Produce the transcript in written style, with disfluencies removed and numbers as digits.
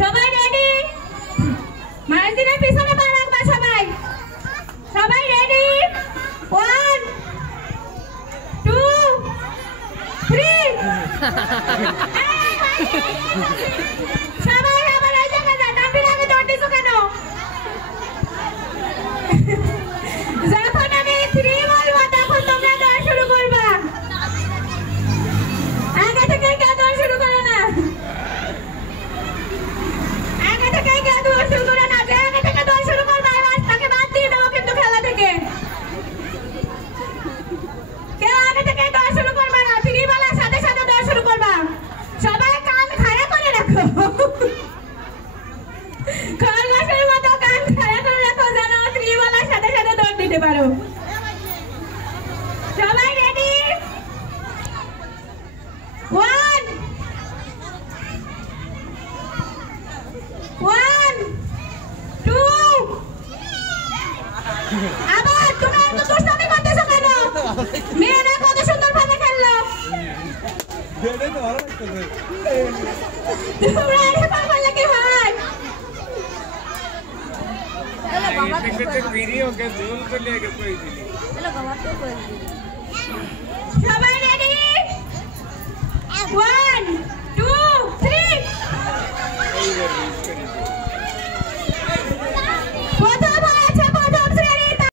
সবাই রেডি? মাইন্দিনের পিছনে পা রাখবা সবাই। সবাই রেডি? 1 2 3 সবাই আবার এই জায়গায় যান। ডাম্পির আগে দৌড় দিছো কেন? যখন আমি 3 বলবো তখন তোমরা দৌড় শুরু করবা। আগে থেকে কেউ দৌড় শুরু করো না। আগে থেকে কেউ দৌড় শুরু করো না। যে আগে থেকে দৌড় শুরু করবা তাকে বাদ দিয়ে দেবো কিন্তু খেলা থেকে। কেউ আগে থেকে দৌড় শুরু করবা না। 3 বলার সাথে সাথে দৌড় শুরু করবা। সবাই কান খাড়া করে রাখো। খরগোশের মতো কান খাড়া করে রাখো যেন 3 বলার সাথে সাথে দৌড় দিতে পারো। সবাই রেডি? 1 1 2 আবার তোমরা এত দুষ্টামি করতেছো কেন? মেয়েরা কত সুন্দর ভাবে খেললো। তোমরা এরকম করলে কি হয়? সবাই রেডি? 1